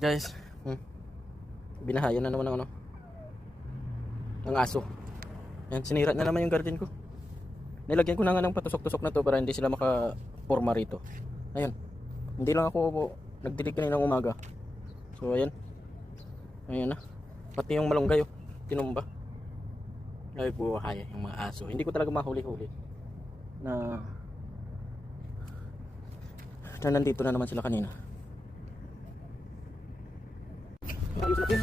Guys, binahayan na naman ng ng aso. Yan, sinira na naman yung garden ko. Nilagyan ko na nga ng patusok-tusok na to para hindi sila makaporma rito. Ayun. Hindi lang ako nagdilig kanina ng umaga. So ayan. Ayun na. Pati yung malunggay tinumba. Ay buhay yung mga aso. Hindi ko talaga mahuli-huli na nandito na naman sila kanina. Ayos na po.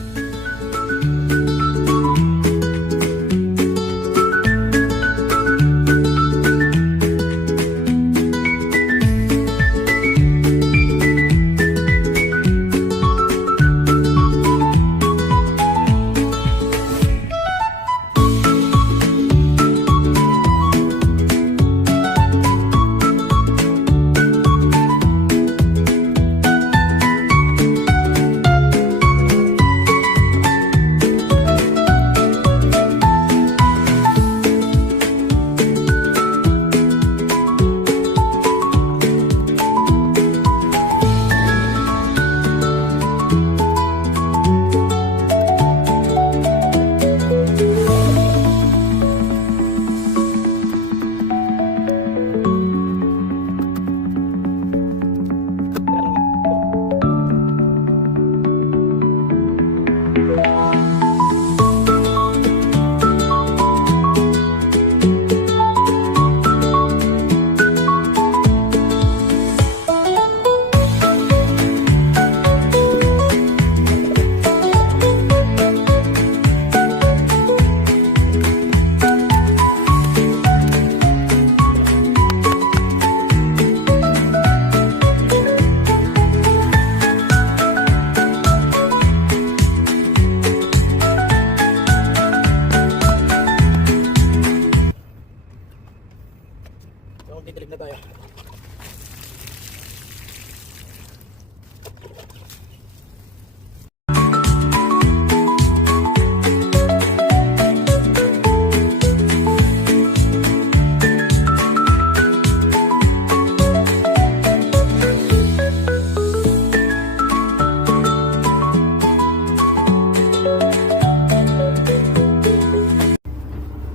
Titilig na tayo.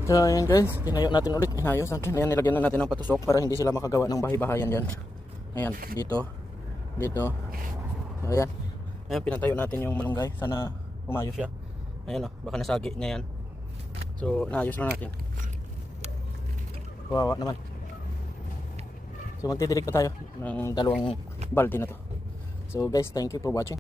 So ayan guys, tinayo natin ulit, inayos natin. Ayan, nilagyan na natin ng patusok para hindi sila makagawa ng bahay-bahayan dyan. Ayan, dito. So ayan. Ayan, pinatayo natin yung malunggay. Sana umayos siya. Ayan baka nasagi niya yan. So naayos na natin. Kawawa naman. So magtidilig pa tayo ng dalawang balde na to. So guys, thank you for watching.